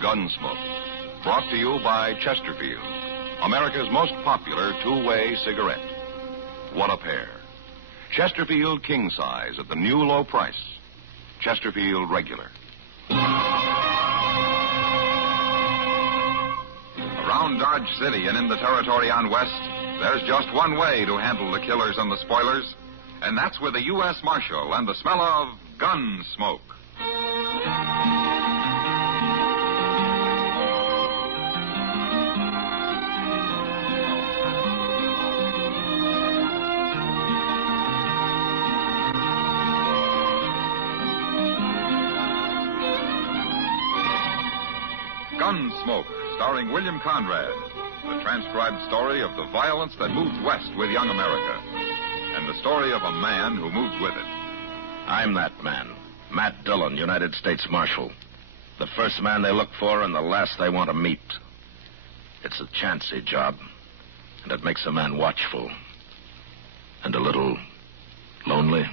Gunsmoke, brought to you by Chesterfield, America's most popular two-way cigarette. What a pair. Chesterfield King Size at the new low price. Chesterfield Regular. Around Dodge City and in the territory on West, there's just one way to handle the killers and the spoilers, and that's with a U.S. Marshal and the smell of Gunsmoke. Gunsmoke, starring William Conrad, the transcribed story of the violence that moved west with young America, and the story of a man who moved with it. I'm that man, Matt Dillon, United States Marshal. The first man they look for and the last they want to meet. It's a chancy job, and it makes a man watchful and a little lonely.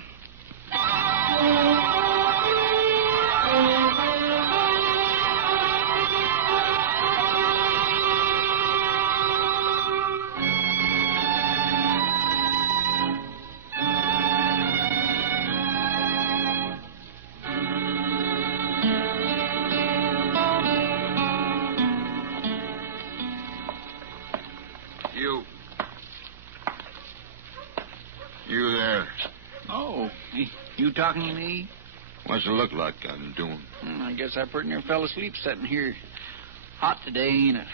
You there. Oh, you talking to me? What's it look like I'm doing? I guess I pretty near fell asleep sitting here. Hot today, ain't it?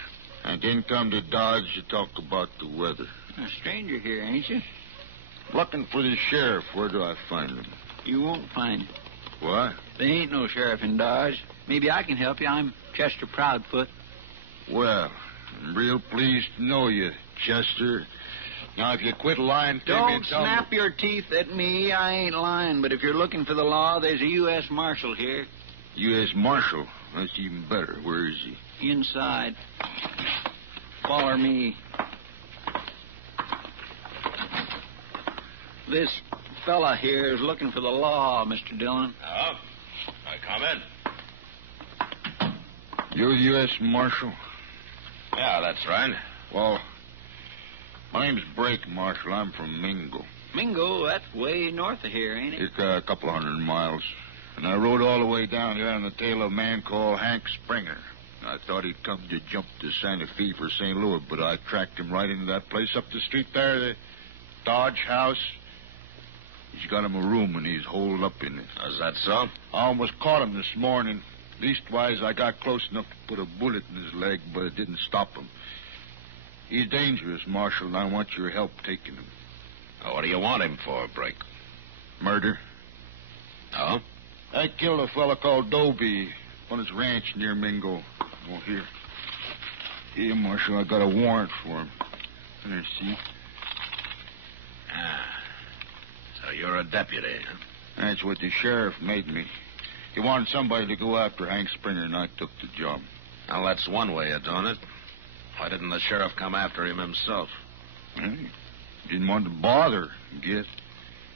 I didn't come to Dodge to talk about the weather. A stranger here, ain't you? Looking for the sheriff. Where do I find him? You won't find him. What? There ain't no sheriff in Dodge. Maybe I can help you. I'm Chester Proudfoot. Well, I'm real pleased to know you, Chester. Now, if you quit lying to me... Don't snap your teeth at me. I ain't lying. But if you're looking for the law, there's a U.S. Marshal here. U.S. Marshal? That's even better. Where is he? Inside. Follow me. This fella here is looking for the law, Mr. Dillon. Oh, I come in. You're the U.S. Marshal? Yeah, that's right. Well, my name's Brake, Marshal. I'm from Mingo. Mingo? That's way north of here, ain't it? It's a couple of 100 miles. And I rode all the way down here on the tail of a man called Hank Springer. I thought he'd come to jump to Santa Fe for St. Louis, but I tracked him right into that place up the street there, the Dodge House. He's got him a room, and he's holed up in it. Is that so? I almost caught him this morning. Leastwise, I got close enough to put a bullet in his leg, but it didn't stop him. He's dangerous, Marshal, and I want your help taking him. Oh, what do you want him for, Brake? Murder. Oh? I killed a fella called Dobie on his ranch near Mingo. Oh, here. Here, Marshal, I got a warrant for him. There, see? Ah. So you're a deputy, huh? That's what the sheriff made me. He wanted somebody to go after Hank Springer, and I took the job. Well, that's one way of doing it. Why didn't the sheriff come after him himself? He didn't want to bother, I guess.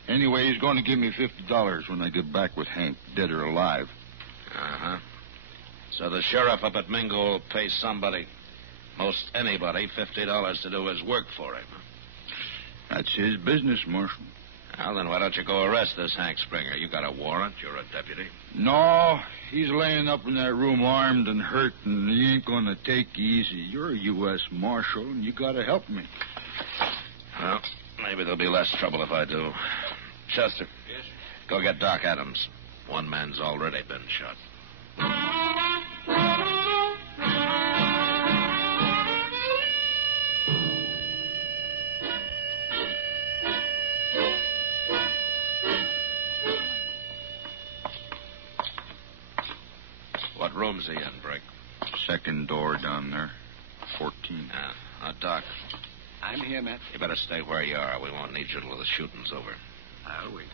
Anyway, he's going to give me $50 when I get back with Hank, dead or alive. Uh-huh. So the sheriff up at Mingo will pay somebody, most anybody, $50 to do his work for him. That's his business, Marshal. Well, then why don't you go arrest this Hank Springer? You got a warrant. You're a deputy. No, he's laying up in that room armed and hurt, and he ain't going to take easy. You're a U.S. Marshal, and you got to help me. Well, maybe there'll be less trouble if I do. Chester. Yes, sir. Go get Doc Adams. One man's already been shot. What room's he in, Brake? Second door down there. 14. Doc, I'm here, Matt. you better stay where you are. We won't need you till the shooting's over. I'll wait.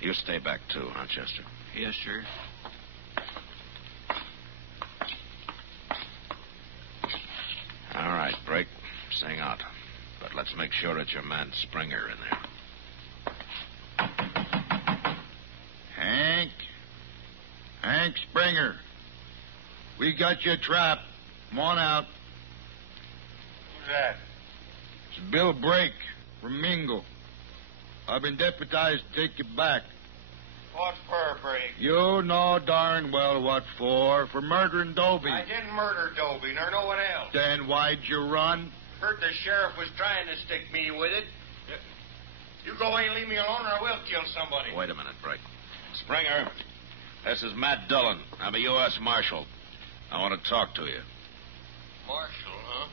You stay back, too, huh, Chester? Yes, sir. All right, Brake. Sing out. But let's make sure it's your man Springer in there. Hank? Hank Springer. We got you trapped. Come on out. Who's that? It's Bill Brake from Mingo. I've been deputized to take you back. What for, Brake? You know darn well what for. For murdering Dobie. I didn't murder Dobie, nor no one else. Then why'd you run? Heard the sheriff was trying to stick me with it. You go away and leave me alone, or I will kill somebody. Wait a minute, Brake. Springer, this is Matt Dillon. I'm a U.S. Marshal. I want to talk to you. Marshal, huh?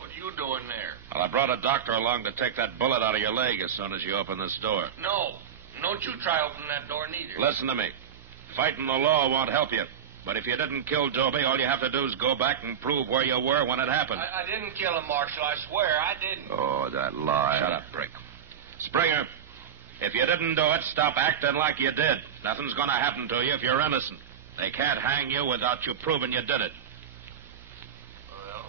What are you doing there? Well, I brought a doctor along to take that bullet out of your leg as soon as you open this door. No. Don't you try opening that door, neither. Listen to me. Fighting the law won't help you. But if you didn't kill Dobie, all you have to do is go back and prove where you were when it happened. I didn't kill him, Marshal. I swear I didn't. Oh, that lie. Shut up, Brake. Springer, if you didn't do it, stop acting like you did. Nothing's going to happen to you if you're innocent. They can't hang you without you proving you did it. Well,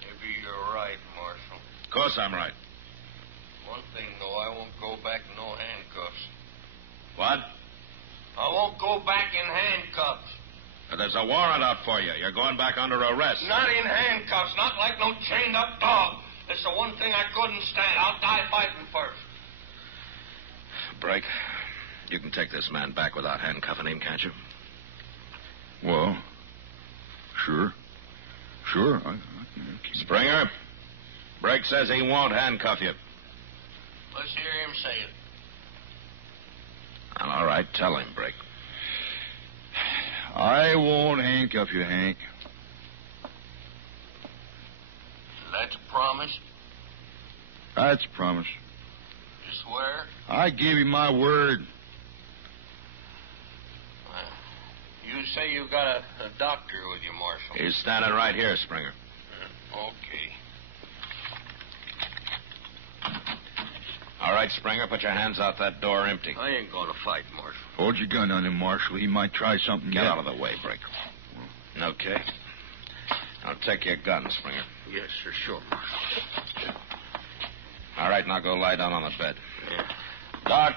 maybe you're right, Marshal. Of course I'm right. One thing, though, I won't go back in no handcuffs. What? I won't go back in handcuffs. There's a warrant out for you. You're going back under arrest. Not in handcuffs, not like no chained-up dog. It's the one thing I couldn't stand. I'll die fighting first. Brake, you can take this man back without handcuffing him, can't you? Well, sure. Sure. Springer, Brake says he won't handcuff you. Let's hear him say it. Well, all right, tell him, Brake. I won't handcuff you, Hank. That's a promise? That's a promise. You swear? I gave you my word. You say you've got a doctor with you, Marshal. He's standing right here, Springer. Okay. All right, Springer, put your hands out that door empty. I ain't going to fight, Marshal. Hold your gun on him, Marshal. He might try something. Get yet. out of the way, Brake. Okay. Now take your gun, Springer. Yes, sir, sure, Marshal. All right, now go lie down on the bed. Yeah. Doc,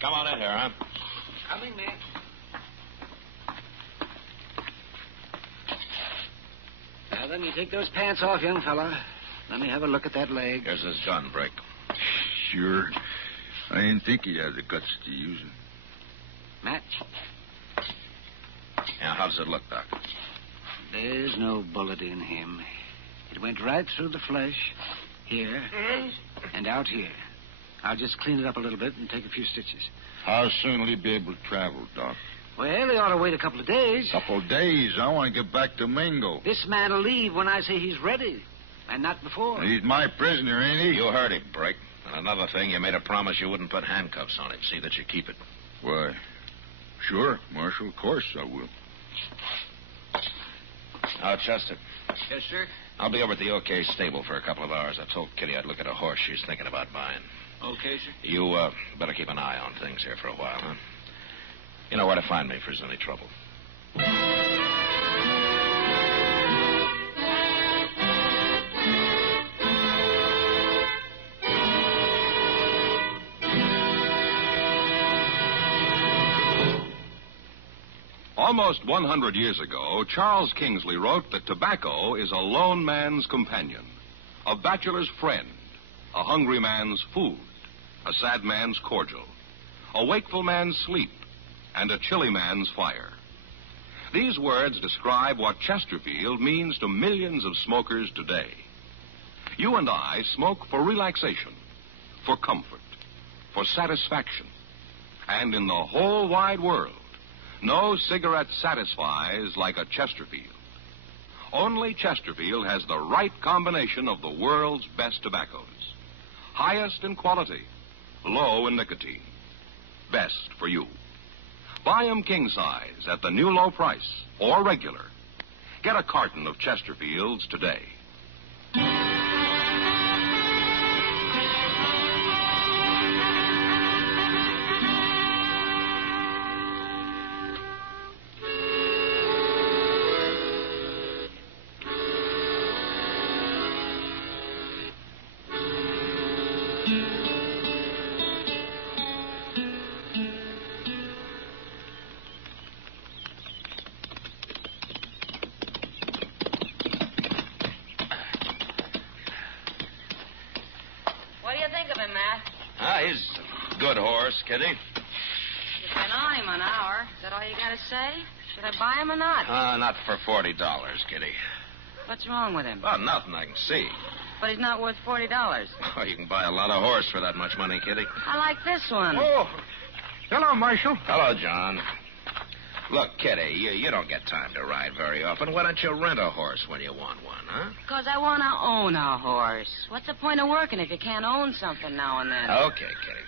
come on in here, huh? Coming, Nick. Now, let me take those pants off, young fella. Let me have a look at that leg. Here's his gun, Brake. Sure. I didn't think he'd have the guts to use it. Match? Yeah, how does it look, Doc? There's no bullet in him. It went right through the flesh, here, and out here. I'll just clean it up a little bit and take a few stitches. How soon will he be able to travel, Doc? Well, he ought to wait a couple of days. Couple of days. I want to get back to Mingo. This man'll leave when I say he's ready, and not before. He's my prisoner, ain't he? You heard him, Brake. And another thing, you made a promise you wouldn't put handcuffs on him. See that you keep it. Why, sure, Marshal. Of course I will. Now, Chester, Yes, sir. I'll be over at the OK stable for a couple of hours. I told Kitty I'd look at a horse she's thinking about buying. Okay, sir. You better keep an eye on things here for a while, huh? You know where to find me if there's any trouble. Almost 100 years ago, Charles Kingsley wrote that tobacco is a lone man's companion, a bachelor's friend, a hungry man's food, a sad man's cordial, a wakeful man's sleep, and a chilly man's fire. These words describe what Chesterfield means to millions of smokers today. You and I smoke for relaxation, for comfort, for satisfaction. And in the whole wide world, no cigarette satisfies like a Chesterfield. Only Chesterfield has the right combination of the world's best tobaccos. Highest in quality, low in nicotine. Best for you. Buy 'em king size at the new low price or regular. Get a carton of Chesterfields today. He's a good horse, Kitty. You've been on him an hour. Is that all you got to say? Should I buy him or not? Not for $40, Kitty. What's wrong with him? Well, nothing I can see. But he's not worth $40. Oh, you can buy a lot of horse for that much money, Kitty. I like this one. Oh, hello, Marshal. Hello, John. Look, Kitty, you don't get time to ride very often. Why don't you rent a horse when you want one, huh? Because I want to own a horse. What's the point of working if you can't own something now and then? Okay, Kitty.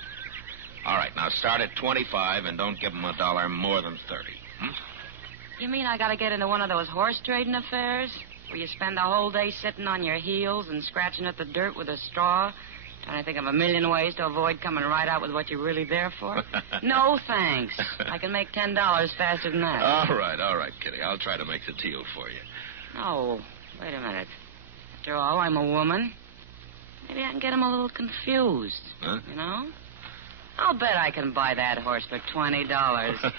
All right, now start at 25 and don't give him $1 more than 30. You mean I got to get into one of those horse trading affairs? Where you spend the whole day sitting on your heels and scratching at the dirt with a straw? Trying to think of a million ways to avoid coming right out with what you're really there for? No, thanks. I can make $10 faster than that. All right, Kitty. I'll try to make the deal for you. Oh, wait a minute. After all, I'm a woman. Maybe I can get him a little confused. Huh? You know? I'll bet I can buy that horse for $20.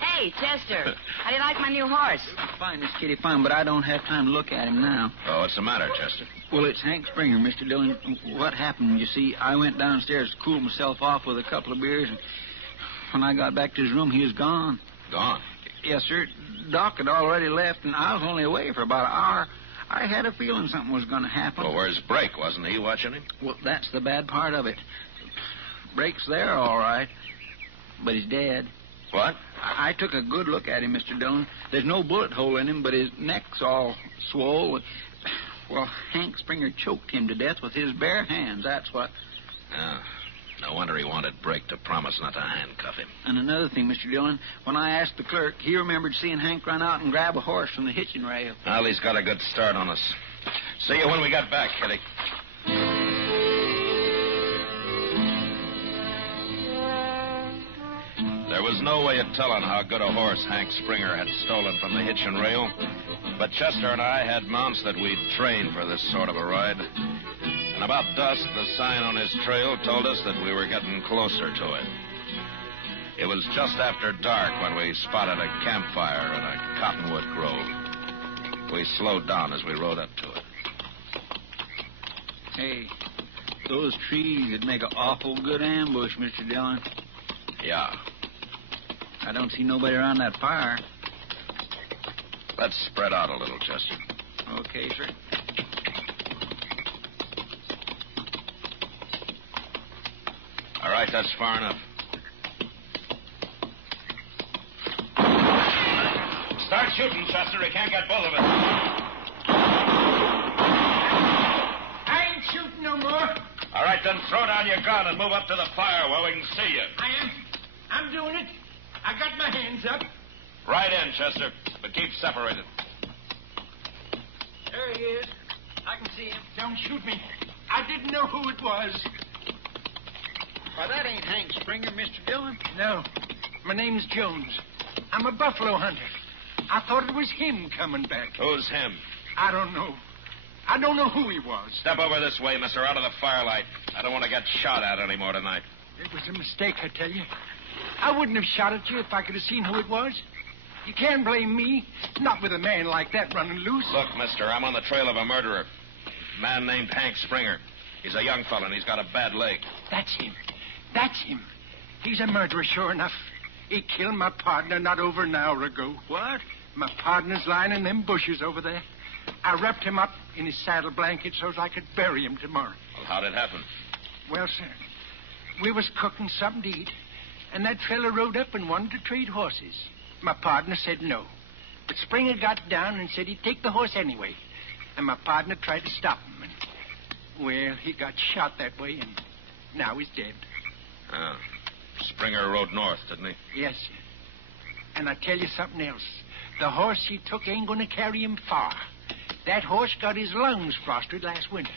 Hey, Chester, how do you like my new horse? Fine, Miss Kitty, fine, but I don't have time to look at him now. Oh, what's the matter, Chester? Well, it's Hank Springer, Mr. Dillon. What happened, you see, I went downstairs to cool myself off with a couple of beers, and when I got back to his room, he was gone. Gone? Yes, sir. Doc had already left, and I was only away for about an hour. I had a feeling something was going to happen. Well, where's Brake? Wasn't he watching him? Well, that's the bad part of it. Brake's there, all right, but he's dead. What? I took a good look at him, Mr. Dillon. There's no bullet hole in him, but his neck's all swole. Well, Hank Springer choked him to death with his bare hands, that's what. Oh, no wonder he wanted Brake to promise not to handcuff him. And another thing, Mr. Dillon, when I asked the clerk, he remembered seeing Hank run out and grab a horse from the hitching rail. Well, he's got a good start on us. See you when we get back, Kitty. There was no way of telling how good a horse Hank Springer had stolen from the hitching rail, but Chester and I had mounts that we'd trained for this sort of a ride. And about dusk, the sign on his trail told us that we were getting closer to it. It was just after dark when we spotted a campfire in a cottonwood grove. We slowed down as we rode up to it. Hey, those trees would make an awful good ambush, Mr. Dillon. Yeah. I don't see nobody around that fire. Let's spread out a little, Chester. Okay, sir. All right, that's far enough. Start shooting, Chester. We can't get both of us. I ain't shooting no more. All right, then throw down your gun and move up to the fire where we can see you. I'm doing it. I got my hands up. Right in, Chester, but keep separated. There he is. I can see him. Don't shoot me. I didn't know who it was. Why, that ain't Hank Springer, Mr. Dillon. No. My name's Jones. I'm a buffalo hunter. I thought it was him coming back. Who's him? I don't know. I don't know who he was. Step over this way, mister, out of the firelight. I don't want to get shot at anymore tonight. It was a mistake, I tell you. I wouldn't have shot at you if I could have seen who it was. You can't blame me. Not with a man like that running loose. Look, mister, I'm on the trail of a murderer. A man named Hank Springer. He's a young fella, and he's got a bad leg. That's him. That's him. He's a murderer, sure enough. He killed my partner not over an hour ago. What? My partner's lying in them bushes over there. I wrapped him up in his saddle blanket so's I could bury him tomorrow. Well, how'd it happen? Well, sir, we was cooking something to eat, and that fella rode up and wanted to trade horses. My partner said no. But Springer got down and said he'd take the horse anyway. And my partner tried to stop him. And, well, he got shot that way, and now he's dead. Oh. Springer rode north, didn't he? Yes, sir. And I tell you something else. The horse he took ain't going to carry him far. That horse got his lungs frosted last winter.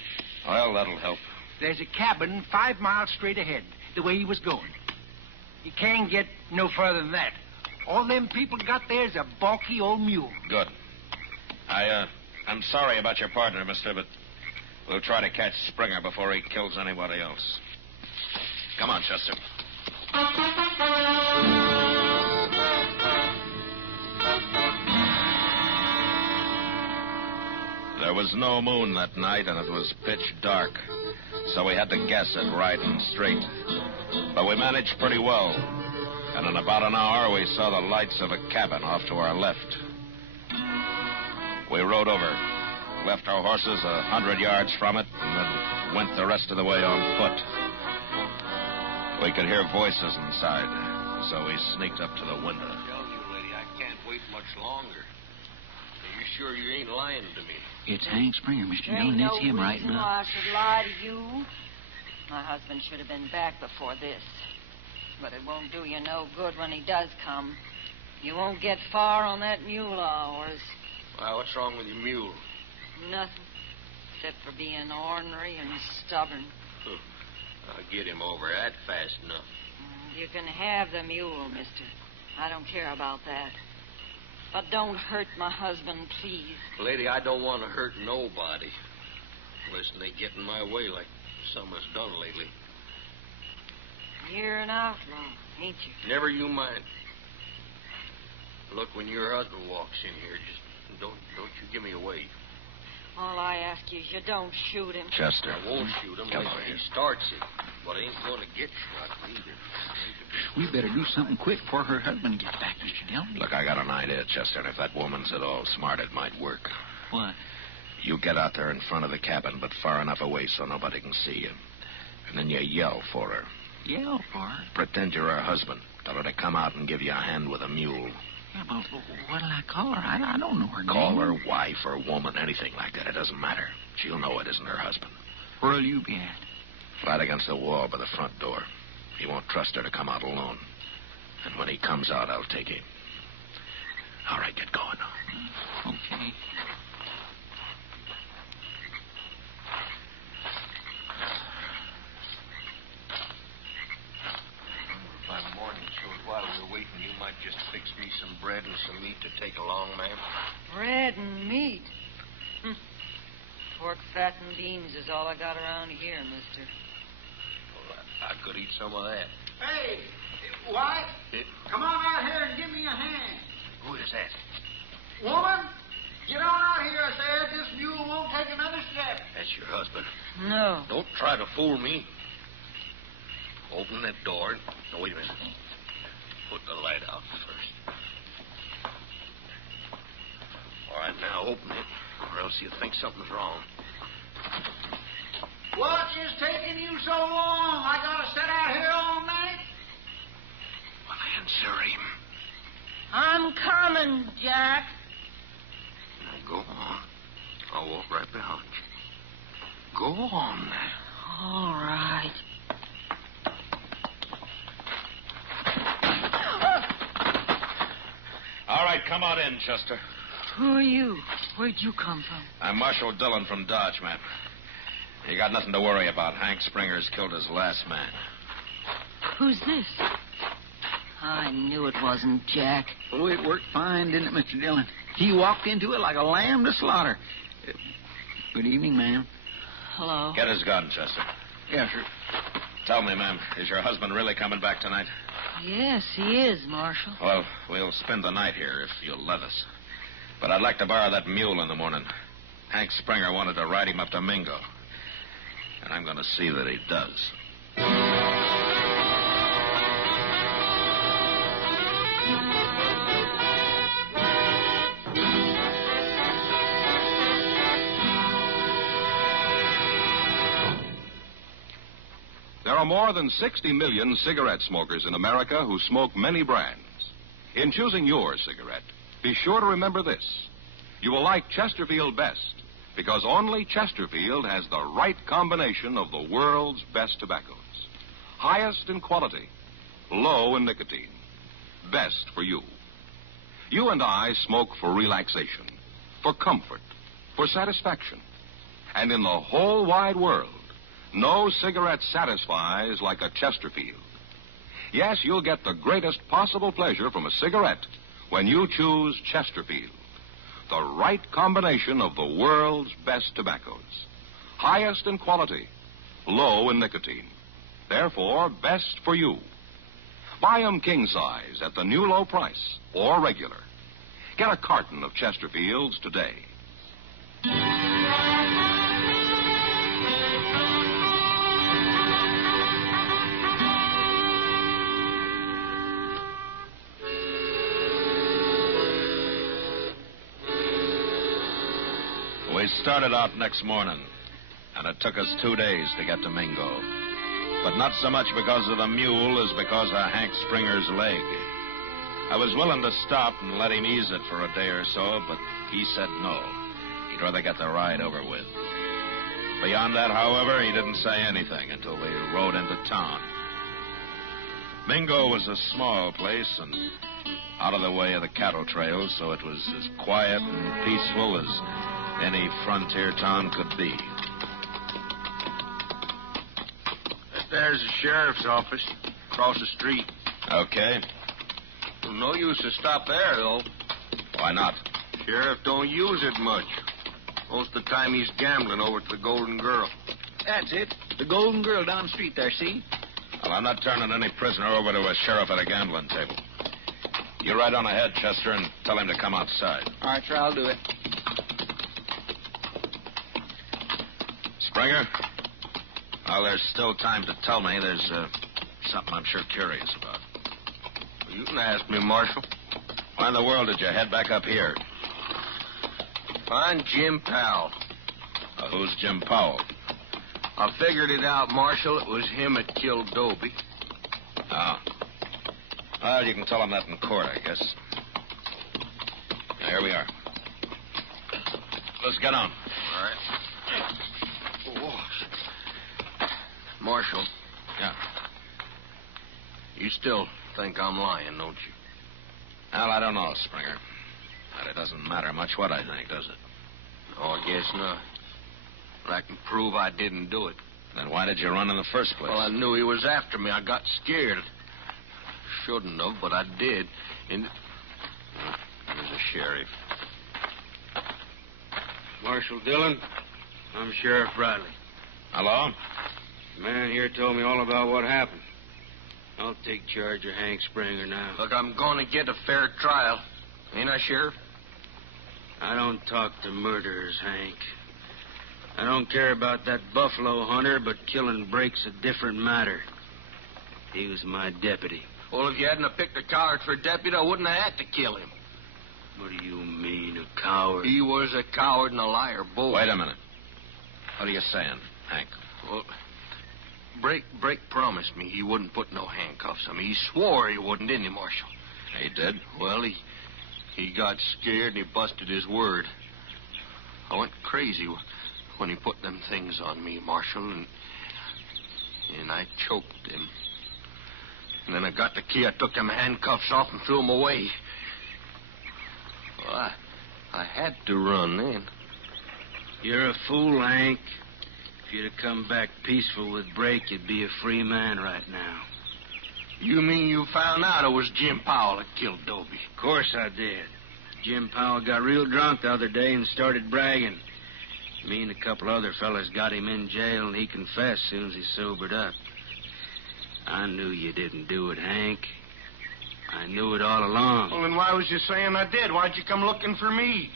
Well, that'll help. There's a cabin 5 miles straight ahead, the way he was going. He can't get no further than that. All them people got there's a balky old mule. Good. I'm sorry about your partner, mister, but we'll try to catch Springer before he kills anybody else. Come on, Chester. There was no moon that night, and it was pitch dark. so we had to guess it right and straight. But we managed pretty well. And in about an hour, we saw the lights of a cabin off to our left. We rode over, left our horses 100 yards from it, and then went the rest of the way on foot. We could hear voices inside, so we sneaked up to the window. I'm telling you, lady, I can't wait much longer. Are you sure you ain't lying to me? It's Hank Springer, Mr. There Dillon. ain't It's no him right reason now. why I should lie to you. My husband should have been back before this. But it won't do you no good when he does come. You won't get far on that mule of ours. Why, what's wrong with your mule? Nothing. Except for being ornery and stubborn. I'll get him over that fast enough. You can have the mule, mister. I don't care about that. But don't hurt my husband, please. Lady, I don't want to hurt nobody. Unless they get in my way like some has done lately. You're an outlaw, ain't you? Never you mind. Look, when your husband walks in here, just don't you give me away. All I ask you is you don't shoot him. Chester. I won't shoot him Come unless on he here. starts it. But I ain't going to get shot either. We better do something quick before her husband gets back, Mr. Dillon. Look, I got an idea, Chester, and if that woman's at all smart, it might work. What? You get out there in front of the cabin, but far enough away so nobody can see you. And then you yell for her. Yell for her? Pretend you're her husband. Tell her to come out and give you a hand with a mule. Yeah, but what'll I call her? I don't know her name. Call her wife or woman, anything like that. It doesn't matter. She'll know it isn't her husband. Where'll you be at? Flat against the wall by the front door. He won't trust her to come out alone. And when he comes out, I'll take him. All right, get going now. Okay. By morning, so while we're waiting, you might just fix me some bread and some meat to take along, ma'am. Bread and meat. Pork, fat, and beans is all I got around here, mister. Well, I could eat some of that. Hey, White, come on out here and give me a hand. Who is that? Woman, get on out here, I said. This mule won't take another step. That's your husband. No. Don't try to fool me. Open that door. No, wait a minute. Put the light out first. All right, now open it, or else you'll think something's wrong. What's just taking you so long? I gotta sit out here all night? Well, answer him. I'm coming, Jack. Now, go on. I'll walk right behind you. Go on now. All right. All right, come on in, Chester. Who are you? Where'd you come from? I'm Marshal Dillon from Dodge, man. You got nothing to worry about. Hank Springer's killed his last man. Who's this? I knew it wasn't Jack. Oh, it worked fine, didn't it, Mr. Dillon? He walked into it like a lamb to slaughter. Good evening, ma'am. Hello. Get his gun, Chester. Yes, sir. Tell me, ma'am, is your husband really coming back tonight? Yes, he is, Marshal. Well, we'll spend the night here if you'll let us. But I'd like to borrow that mule in the morning. Hank Springer wanted to ride him up to Mingo. And I'm going to see that he does. There are more than 60 million cigarette smokers in America who smoke many brands. In choosing your cigarette, be sure to remember this. You will like Chesterfield best because only Chesterfield has the right combination of the world's best tobaccos. Highest in quality, low in nicotine, best for you. You and I smoke for relaxation, for comfort, for satisfaction. And in the whole wide world, no cigarette satisfies like a Chesterfield. Yes, you'll get the greatest possible pleasure from a cigarette when you choose Chesterfield. The right combination of the world's best tobaccos. Highest in quality, low in nicotine. Therefore, best for you. Buy 'em king size at the new low price or regular. Get a carton of Chesterfields today. We started out next morning, and it took us 2 days to get to Mingo. But not so much because of the mule as because of Hank Springer's leg. I was willing to stop and let him ease it for a day or so, but he said no. He'd rather get the ride over with. Beyond that, however, he didn't say anything until we rode into town. Mingo was a small place and out of the way of the cattle trails, so it was as quiet and peaceful as any frontier town could be. There's the sheriff's office across the street. Okay. Well, no use to stop there, though. Why not? Sheriff don't use it much. Most of the time he's gambling over to the Golden Girl. That's it. The Golden Girl down the street there, see? Well, I'm not turning any prisoner over to a sheriff at a gambling table. You ride on ahead, Chester, and tell him to come outside. All right, sir, I'll do it. Springer? Well, there's still time to tell me. There's something I'm sure curious about. You can ask me, Marshal. Why in the world did you head back up here? Find Jim Powell. Who's Jim Powell? I figured it out, Marshal. It was him that killed Dobie. Oh. Well, you can tell him that in court, I guess. Now, here we are. Let's get on. All right. Oh. Marshal. Yeah. You still think I'm lying, don't you? Well, I don't know, Springer. But it doesn't matter much what I think, does it? Oh, I guess not. But I can prove I didn't do it. Then why did you run in the first place? Well, I knew he was after me. I got scared. Shouldn't have, but I did. And there's the sheriff. Marshal Dillon, I'm Sheriff Riley. Hello? The man here told me all about what happened. I'll take charge of Hank Springer now. Look, I'm going to get a fair trial. Ain't I, Sheriff? I don't talk to murderers, Hank. I don't care about that buffalo hunter, but killing Brake's a different matter. He was my deputy. Well, if you hadn't have picked a coward for deputy, I wouldn't have had to kill him. What do you mean, a coward? He was a coward and a liar, both. Wait a minute. What are you saying, Hank? Well, Brake promised me he wouldn't put no handcuffs on me. He swore he wouldn't, didn't he, Marshal? He did? Well, he got scared and he busted his word. I went crazy when he put them things on me, Marshal, and I choked him. And then I got the key. I took them handcuffs off and threw them away. Well, I had to run then. You're a fool, Hank. If you'd have come back peaceful with Brake, you'd be a free man right now. You mean you found out it was Jim Powell that killed Dobie? Of course I did. Jim Powell got real drunk the other day and started bragging. Me and a couple other fellas got him in jail, and he confessed as soon as he sobered up. I knew you didn't do it, Hank. I knew it all along. Well, then why was you saying I did? Why'd you come looking for me?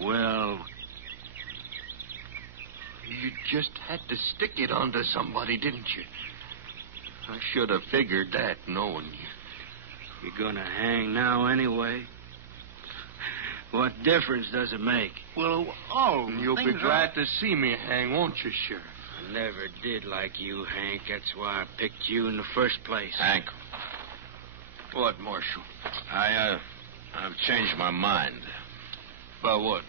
Well, you just had to stick it onto somebody, didn't you? I should have figured that, knowing you. You're gonna hang now anyway. What difference does it make? Well, you'll be glad to see me hang, won't you, Sheriff? I never did like you, Hank. That's why I picked you in the first place. Hank. What, Marshal? I've changed my mind. About what?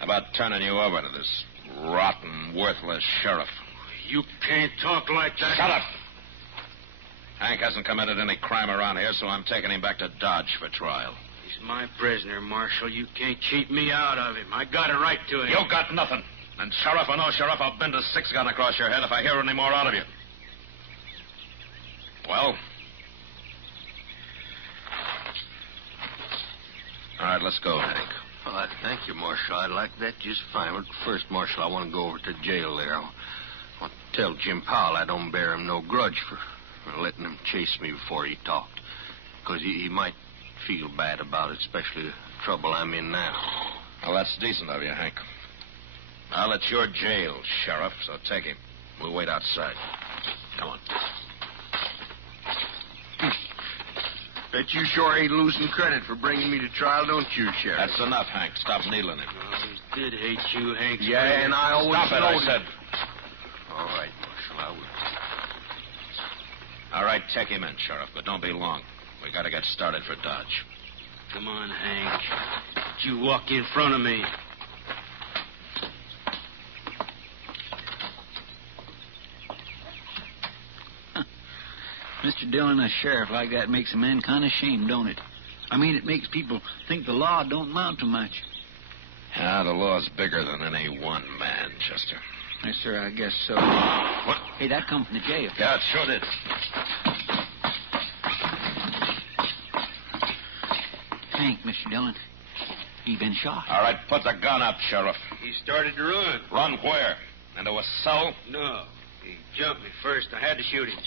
About turning you over to this rotten, worthless sheriff. You can't talk like that. Shut up! Hank hasn't committed any crime around here, so I'm taking him back to Dodge for trial. He's my prisoner, Marshal. You can't cheat me out of him. I got a right to him. You got nothing. And sheriff or no sheriff, I'll bend a six-gun across your head if I hear any more out of you. Well? All right, let's go, Hank. Thank you, Marshal. I'd like that just fine. But first, Marshal, I want to go over to jail there. I want to tell Jim Powell I don't bear him no grudge for letting him chase me before he talked. Because he might feel bad about it, especially the trouble I'm in now. Well, that's decent of you, Hank. Well, it's your jail, Sheriff, so take him. We'll wait outside. Come on. Bet you sure ain't losing credit for bringing me to trial, don't you, Sheriff? That's enough, Hank. Stop needling him. I always did hate you, Hank. Yeah, and I always Stop it, I knowed said. All right, Marshal, I will. All right, take him in, Sheriff, but don't be long. We gotta get started for Dodge. Come on, Hank. You walk in front of me. Mr. Dillon, a sheriff like that makes a man kind of ashamed, don't it? I mean, it makes people think the law don't amount to much. Yeah, the law's bigger than any one man, Chester. Yes, sir, I guess so. What? Hey, that come from the jail. Yeah, it sure did. Hank, Mr. Dillon, he been shot. All right, put the gun up, Sheriff. He started to run. Run where? Into a cell? No. He jumped me first. I had to shoot him.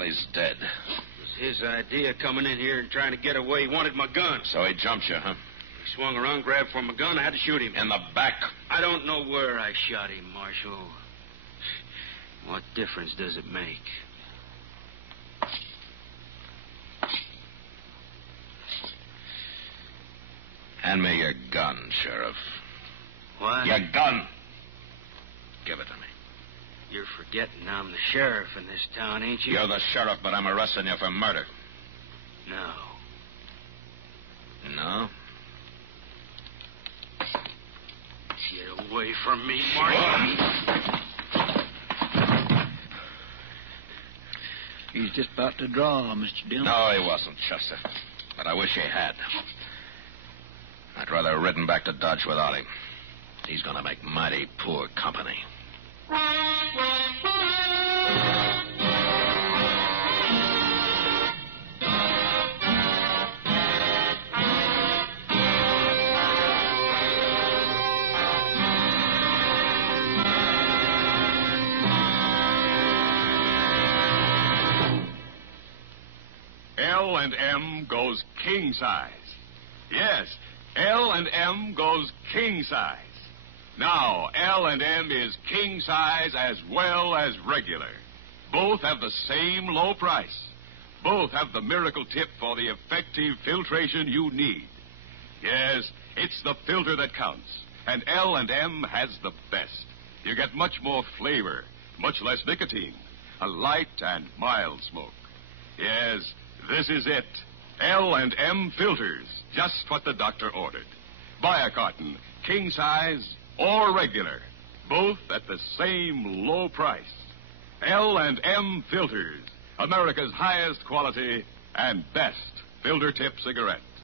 Well, he's dead. It was his idea coming in here and trying to get away. He wanted my gun. So he jumped you, huh? He swung around, grabbed for my gun. I had to shoot him. In the back? I don't know where I shot him, Marshal. What difference does it make? Hand me your gun, Sheriff. What? Your gun. Give it to me. You're forgetting I'm the sheriff in this town, ain't you? You're the sheriff, but I'm arresting you for murder. No. No? Get away from me, Marshal. He's just about to draw, Mr. Dillon. No, he wasn't, Chester. But I wish he had. I'd rather have ridden back to Dodge without him. He's going to make mighty poor company. L&M goes king size. Yes, L&M goes king size. Now, L&M is king size as well as regular. Both have the same low price. Both have the miracle tip for the effective filtration you need. Yes, it's the filter that counts, and L&M has the best. You get much more flavor, much less nicotine, a light and mild smoke. Yes, this is it. L&M filters, just what the doctor ordered. Buy a carton, king size or regular, both at the same low price. L&M filters, America's highest quality and best filter tip cigarette.